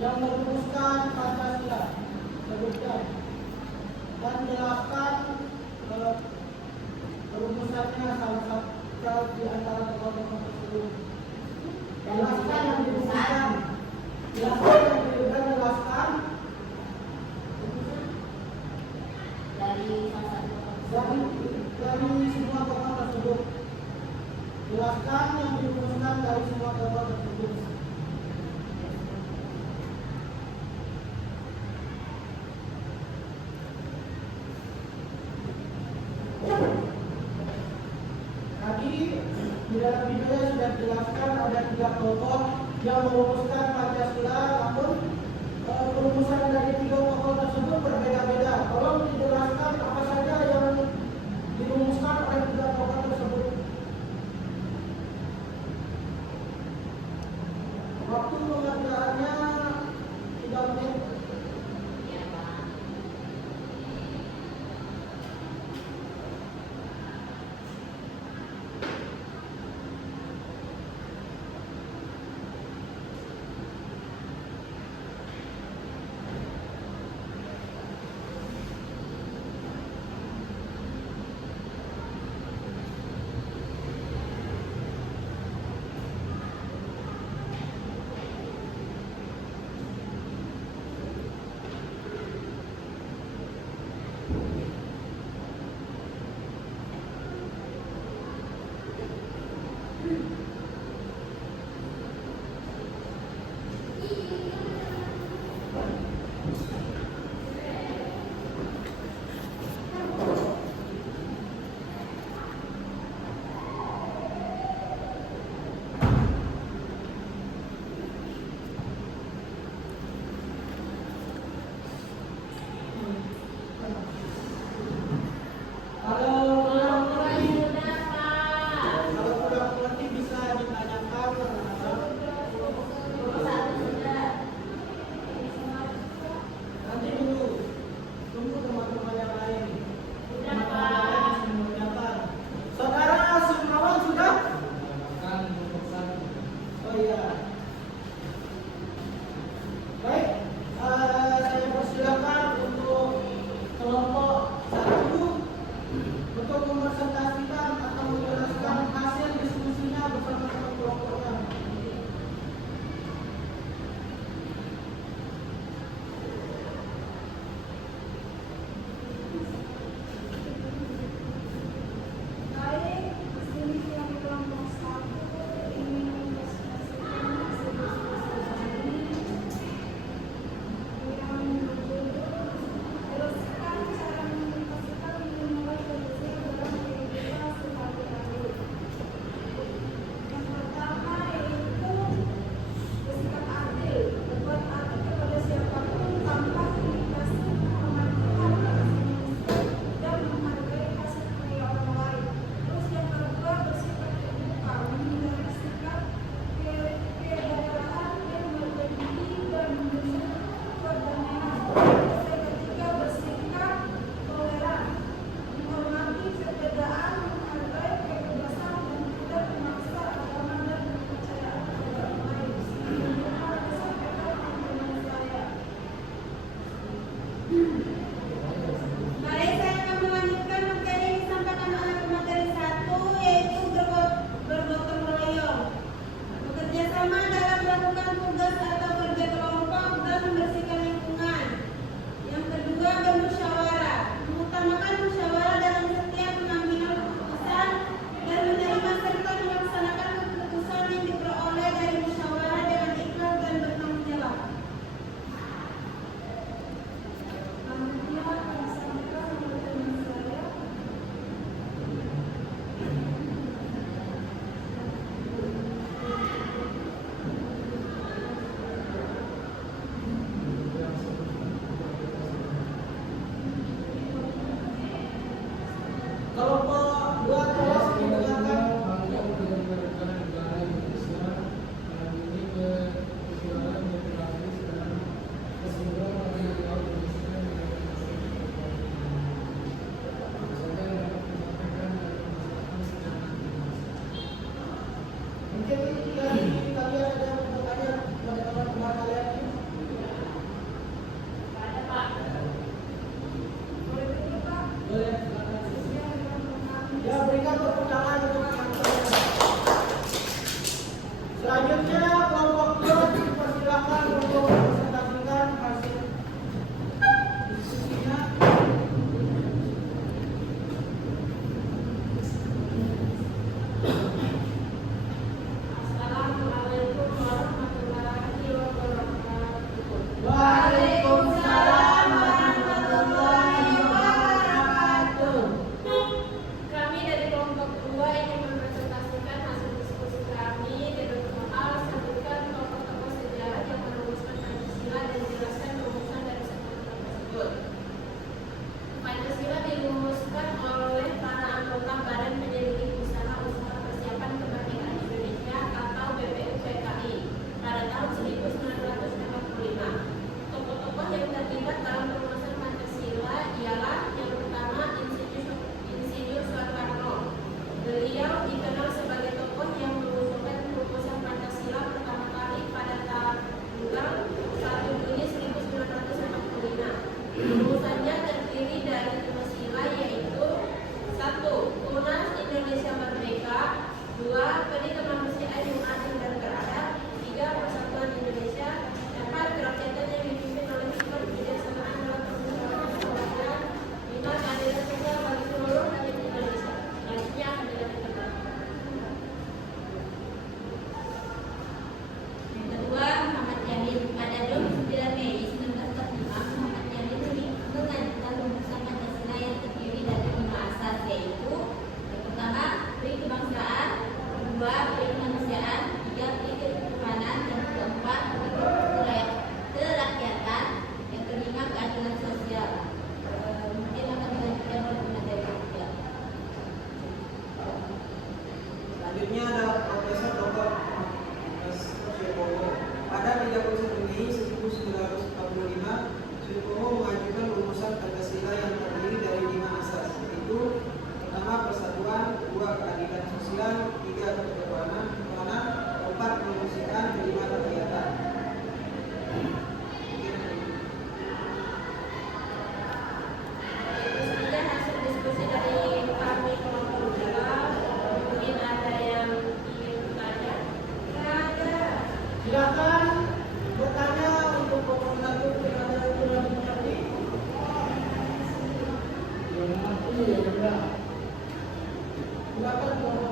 yang merumuskan Pancasila, sebutkan dan jelaskan perumusannya salah satu di antara tokoh-tokoh tersebut. Jelaskan yang dirumuskan, jelaskan yang dijelaskan dari semua tokoh tersebut. Jelaskan yang dirumuskan dari semua tokoh tersebut. Di dalam videonya sudah dijelaskan ada 3 tokoh yang merumuskan Pancasila, namun perumusan dari 3 tokoh tersebut berbeda-beda. Tolong dijelaskan apa saja yang dirumuskan oleh 3 tokoh tersebut. Waktu pengerjaannya 3 menit. Jadi dari kalian ada yang bertanya kepada teman-teman kalian ini? Ada Pak. Boleh dulu Pak. Boleh. Ya, berikan tepuk tangan untuk teman-teman. Selanjutnya kelompok 2 dipersilakan untuk mempresentasikan hasil diskusinya. Assalamualaikum warahmatullahi wabarakatuh. Waalaikumsalam warahmatullahi wabarakatuh. Kami dari kelompok 2 ingin mempresentasikan hasil diskusi kami dengan soal sebutkan tokoh-tokoh sejarah yang merumuskan Pancasila dan jelaskan rumusan dari sebutkan tersebut. Pancasila dirumuskan oleh para anggota Badan Penyelidik Usaha-Usaha Persiapan Kemerdekaan Indonesia atau BPUPKI pada tahun 1945. Tokoh-tokoh yang terlibat dalam rumusan Pancasila ialah yang pertama Insinyur Soekarno. Beliau dikenal sebagai tokoh yang mengusulkan rumusan Pancasila pertama kali pada tanggal 1 Juni 1945. Rumusannya terdiri dari 5 sila, yaitu 1. Tunas Indonesia Merdeka, 2. Keindonesiaan yang adil dan beradab, 3. Persatuan Indonesia, 4. Kerakyatan yang dipimpin oleh hikmat kebijaksanaan dalam permusyawaratan kebangsaan, 5. Keadilan sosial bagi seluruh rakyat Indonesia. Selanjutnya akan dilanjutkan. Yang kedua, Muhammad Yamin. Pada 29 Mei 1945, Muhammad Yamin mengajukan rumusan Pancasila yang terdiri dari 5 asas, yaitu yang pertama, pri kebangsaan, kedua, pri kemanusiaan, tiga, pri ketuhanan, dan keempat, kerakyatan, yang kelima, keadilan sosial. Mungkin akan dilanjutkan oleh penasihat hukum. Selanjutnya adalah Profesor Dr. Suyopomo. Pada 31 Mei 1945, Suyopomo mengajukan rumusan Pancasila yang terdiri dari 5 asas, yaitu pertama persatuan, kedua keadilan sosial, tiga ketuhanan, keempat kemanusiaan, kelima kerakyatan. Itu saja hasil diskusi dari kami kelompok 2. Mungkin ada yang ingin bertanya? Ada. Silakan bertanya untuk kelompok 1 jika ada yang kurang mengerti. Silakan kelompok